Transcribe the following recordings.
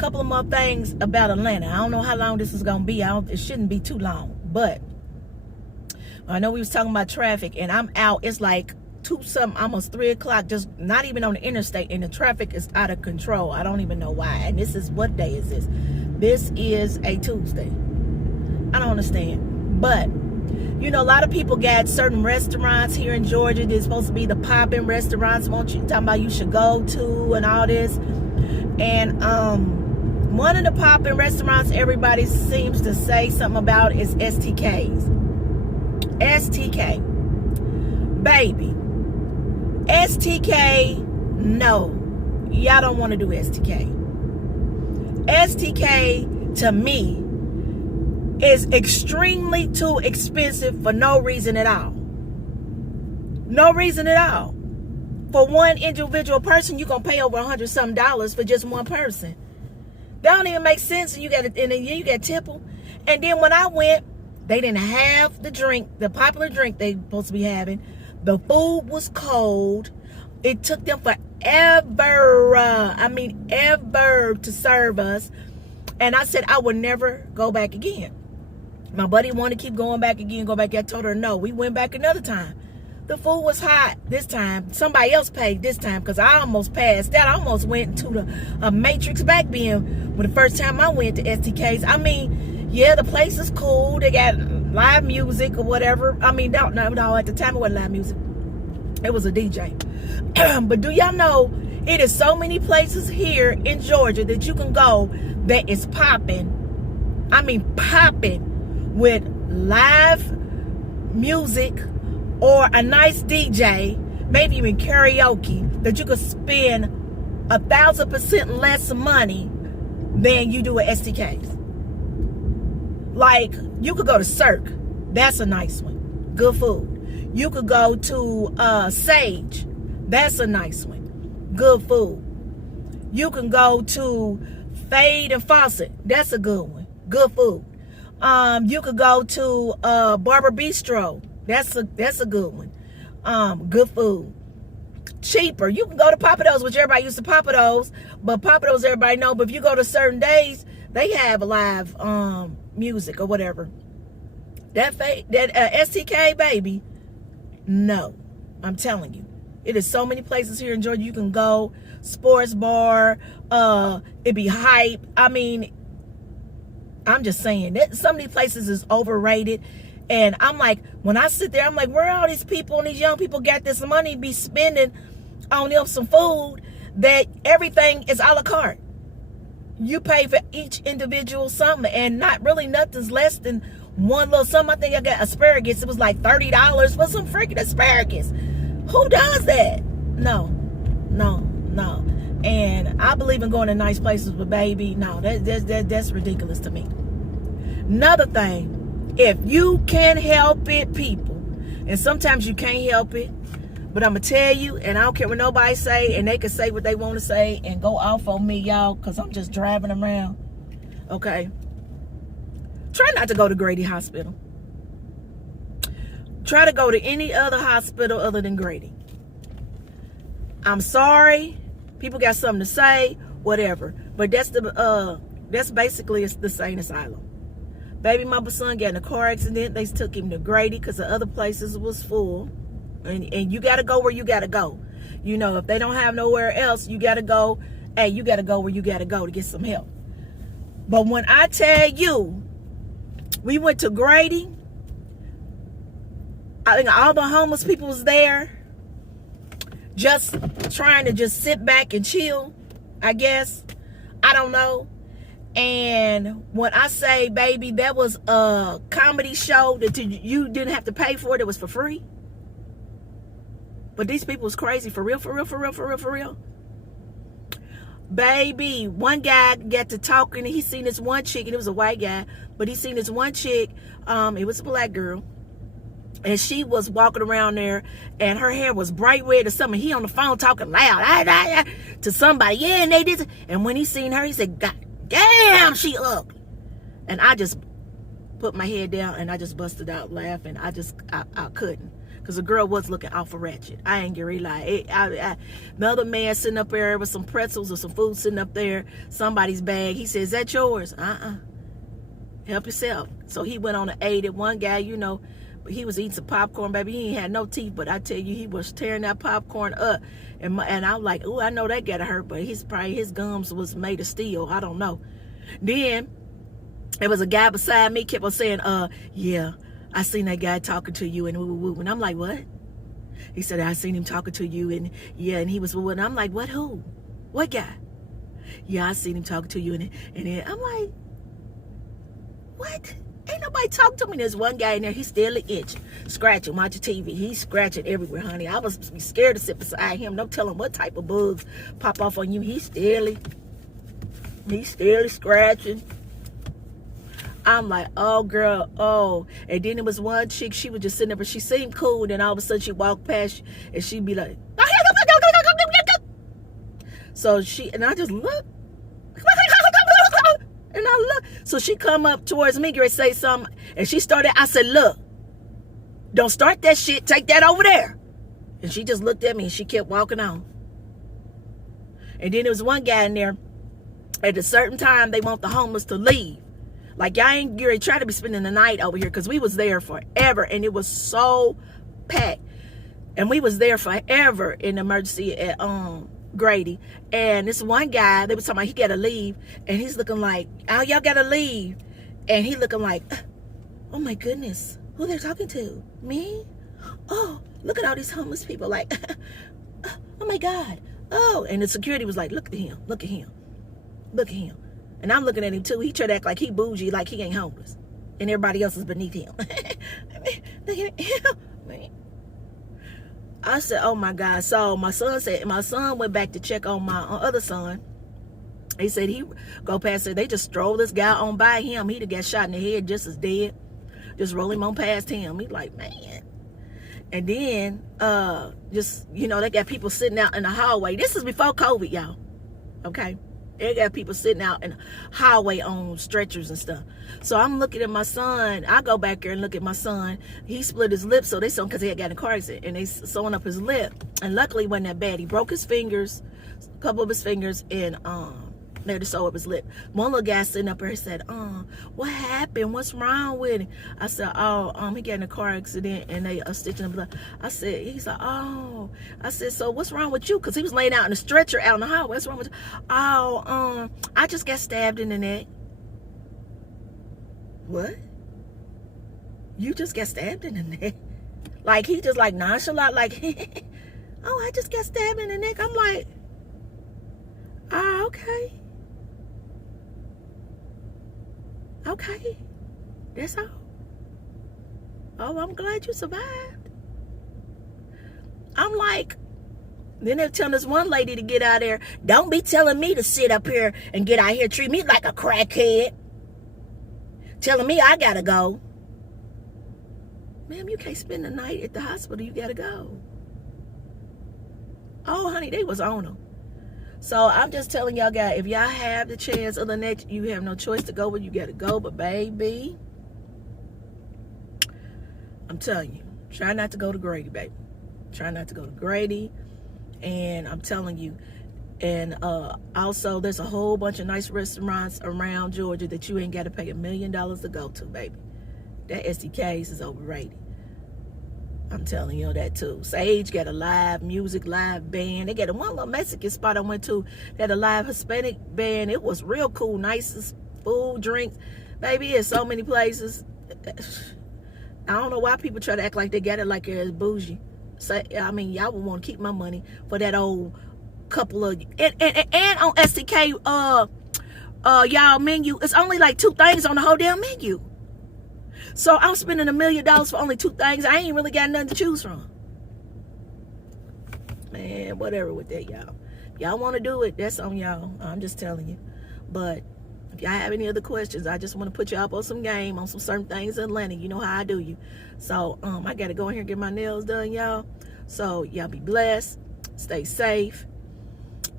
couple of more things about Atlanta. I don't know how long this is gonna be. It shouldn't be too long, but I know we was talking about traffic, and I'm out. It's like 2 something, almost 3 o'clock, just not even on the interstate, and the traffic is out of control. I don't even know why. And this is, what day is this? This is a Tuesday. I don't understand. But you know, a lot of people got certain restaurants here in Georgia. They're supposed to be the popping restaurants, won't you, talking about you should go to and all this. And one of the popping restaurants everybody seems to say something about is STK's. STK. Baby. STK, no. Y'all don't want to do STK. STK, to me, is extremely too expensive for no reason at all. No reason at all. For one individual person, you're going to pay over $100-something for just one person. That don't even make sense. And then you got tipple. And then when I went, they didn't have the drink, the popular drink they supposed to be having. The food was cold. It took them forever. Ever to serve us. And I said I would never go back again. My buddy wanted to keep going back again, go back. I told her no. We went back another time. The food was hot this time. Somebody else paid this time because I almost passed out. I almost went into the Matrix back then when the first time I went to STK's. I mean, yeah, the place is cool. They got live music or whatever. I mean, no, at the time it wasn't live music. It was a DJ. But do y'all know it is so many places here in Georgia that you can go that is popping. I mean, popping with live music or a nice DJ, maybe even karaoke, that you could spend 1,000% less money than you do at STK's. Like, you could go to Cirque. That's a nice one. Good food. You could go to Sage. That's a nice one. Good food. You can go to Fade and Fawcett. That's a good one. Good food. You could go to Barber Bistro. That's a good one. Good food. Cheaper. You can go to Papados, which everybody used to Papados, but Papados everybody know. But if you go to certain days, they have live music or whatever. That STK, baby, no. I'm telling you, it is so many places here in Georgia you can go. Sports bar, it be hype. I mean, I'm just saying that some of these places is overrated. And I'm like, when I sit there, I'm like, where are all these people and these young people got this money to be spending on them some food that everything is a la carte? You pay for each individual something, and not really nothing's less than one little something. I think I got asparagus. It was like $30 for some freaking asparagus. Who does that? No. And I believe in going to nice places, but baby, no, that's ridiculous to me. Another thing, if you can help it, people, and sometimes you can't help it, but I'm going to tell you, and I don't care what nobody say, and they can say what they want to say and go off on me, y'all, because I'm just driving around. Okay? Try not to go to Grady Hospital. Try to go to any other hospital other than Grady. I'm sorry. People got something to say, whatever. But that's basically the same asylum. Baby, my son got in a car accident. They took him to Grady because the other places was full. And you got to go where you got to go. You know, if they don't have nowhere else, you got to go. Hey, you got to go where you got to go to get some help. But when I tell you, we went to Grady, I think all the homeless people was there, just trying to just sit back and chill, I guess. I don't know. And when I say, baby, that was a comedy show that you didn't have to pay for. It was for free. But these people was crazy, for real. Baby, one guy got to talking, and he seen this one chick, and it was a white guy, but he seen this one chick, it was a black girl, and she was walking around there, and her hair was bright red or something. He on the phone talking loud to somebody. Yeah, and they did. And when he seen her, he said, God damn, she ugly. And I just put my head down, and I just busted out laughing. I couldn't. Because the girl was looking awful ratchet. I ain't gonna lie. The other man sitting up there with some pretzels or some food sitting up there, somebody's bag. He said, is that yours? Help yourself. So he went on and ate it. One guy, you know, he was eating some popcorn, baby. He ain't had no teeth, but I tell you, he was tearing that popcorn up. And I'm like, oh, I know that gotta hurt, but his gums was made of steel. I don't know. Then there was a guy beside me, kept on saying, yeah, I seen that guy talking to you and woo woo woo. And I'm like, what? He said, I seen him talking to you and yeah, and he was woo. And I'm like, what, who? What guy? Yeah, I seen him talking to you and then I'm like, what? Ain't nobody talking to me. There's one guy in there, he's still an itch, scratching, watching TV. He's scratching everywhere, honey. I was scared to sit beside him. Don't tell him what type of bugs pop off on you. He's still scratching. I'm like, oh, girl, oh. And then there was one chick, she was just sitting there, but she seemed cool. And then all of a sudden, she walked past, and she'd be like, so and I just look. And I look. So she come up towards me, to say something, and she started, I said, look, don't start that shit. Take that over there. And she just looked at me, and she kept walking on. And then there was one guy in there, at a certain time, they want the homeless to leave. Like, y'all ain't trying to be spending the night over here, because we was there forever, and it was so packed. And we was there forever in the emergency at Grady. And this one guy, they was talking about he gotta leave, and he's looking like, oh, y'all gotta leave. And he looking like, oh my goodness, who they're talking to? Me? Oh, look at all these homeless people. Like, oh my God. Oh, and the security was like, look at him, look at him, look at him. And I'm looking at him too. He tried to act like he bougie, like he ain't homeless. And everybody else is beneath him. Look at him. I said, oh my God. So my son went back to check on my other son. He said he go past it. They just strolled this guy on by him. He'd have got shot in the head just as dead. Just roll him on past him. He's like, man. And then, just, you know, they got people sitting out in the hallway. This is before COVID, y'all. Okay. They got people sitting out in the highway on stretchers and stuff. So I'm looking at my son. I go back there and look at my son. He split his lip, so they saw him because he had got in a car accident, and they sewing up his lip. And luckily, it wasn't that bad. He broke his fingers, a couple of his fingers, and they had to sew up his lip. One little guy sitting up there said, what happened? What's wrong with him? I said, he got in a car accident and they are stitching him blood. He's like, oh. I said, so what's wrong with you? Because he was laying out in a stretcher out in the hallway. What's wrong with you? Oh, I just got stabbed in the neck. What? You just got stabbed in the neck? Like, he just like nonchalant, like, oh, I just got stabbed in the neck. I'm like, okay. Okay, that's all. Oh, I'm glad you survived. I'm like, then they're telling this one lady to get out there. Don't be telling me to sit up here and get out here, treat me like a crackhead. Telling me I gotta go. Ma'am, you can't spend the night at the hospital. You gotta go. Oh, honey, they was on them. So I'm just telling y'all guys, if y'all have the chance, other than that, you have no choice to go where you gotta go. But baby, I'm telling you, try not to go to Grady, baby. Try not to go to Grady. And I'm telling you, and also there's a whole bunch of nice restaurants around Georgia that you ain't gotta pay $1 million to go to, baby. That SDKs is overrated. I'm telling you that too. Sage got a live music, live band. They got a one little Mexican spot I went to. They had a live Hispanic band. It was real cool. Nice food, drinks. Baby, it's so many places. I don't know why people try to act like they got it like it's bougie. So, I mean, y'all would want to keep my money for that old couple of... And on SDK, y'all menu, it's only like 2 things on the whole damn menu. So I'm spending $1 million for only 2 things. I ain't really got nothing to choose from. Man, whatever with that, y'all. Y'all want to do it, that's on y'all. I'm just telling you. But if y'all have any other questions, I just want to put you up on some game on some certain things in Atlanta. You know how I do you. So I got to go in here and get my nails done, y'all. So y'all be blessed. Stay safe.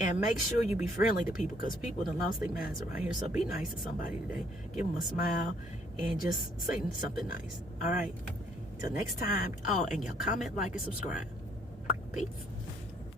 And make sure you be friendly to people, because people done lost their minds around here. So be nice to somebody today. Give them a smile. and just say something nice. All right. Till next time. Oh, and y'all comment, like, and subscribe. Peace.